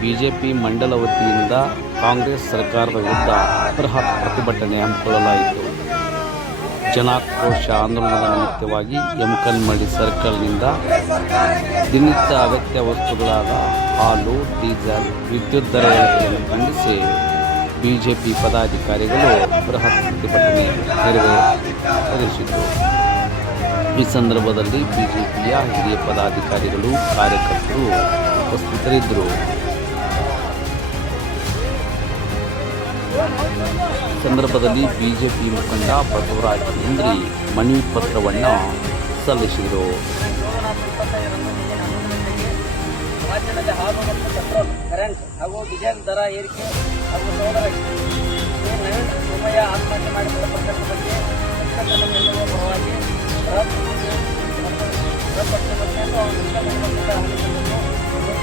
BJP ಮಂಡಲ ವತಿಯಿಂದ ಕಾಂಗ್ರೆಸ್ ಸರ್ಕಾರದ ವಿರುದ್ಧ ಬೃಹತ್ ಪ್ರತಿಭಟನೆ ಹಮ್ಮಿಕೊಳ್ಳಲಾಯಿತು. ಜನಾಕ್ರೋಶ ಆಂದೋಲನದ ನಿಮಿತ್ತವಾಗಿ ಎಮ್ಕನ್ಮಡಿ ಸರ್ಕಲ್ನಿಂದ ದಿನನಿತ್ಯ ಅಗತ್ಯ ವಸ್ತುಗಳಾದ ಹಾಲು, ಡೀಸೆಲ್, ವಿದ್ಯುತ್ ದರ ಏರಿಕೆಯನ್ನು ಖಂಡಿಸಿ ಬಿಜೆಪಿ ಪದಾಧಿಕಾರಿಗಳು ಬೃಹತ್ ಪ್ರತಿಭಟನೆ ನೆರವೇರಿಸಿದರು. ಈ ಸಂದರ್ಭದಲ್ಲಿ ಬಿಜೆಪಿಯ ಹಿರಿಯ ಪದಾಧಿಕಾರಿಗಳು, ಕಾರ್ಯಕರ್ತರು ಉಪಸ್ಥಿತರಿದ್ದರು ಸಂದರ್ಭದಲ್ಲಿ ಬಿಜೆಪಿ ಮುಖಂಡ ಬಸವರಾಜ ಇಂದ್ರಿ ಮನವಿ ಪತ್ರವನ್ನು ಸಲ್ಲಿಸಿದರು. ಹಾಗೂ ದರ ಏರಿಕೆ ಹಾಗೂ ಸೋಮಯ್ಯ ಆತ್ಮಹತ್ಯೆ ಮಾಡಿಕೊಂಡ ಪ್ರಕರಣದ ಬಗ್ಗೆ ಪರವಾಗಿ ಬೃಹತ್ ಪಕ್ಷವನ್ನು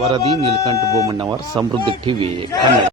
ವರದಿ ನೀಲಕಂಠ ಬೋಮಣ್ಣವರ್ ಸಮೃದ್ಧಿ ಟಿವಿ ಕನ್ನಡ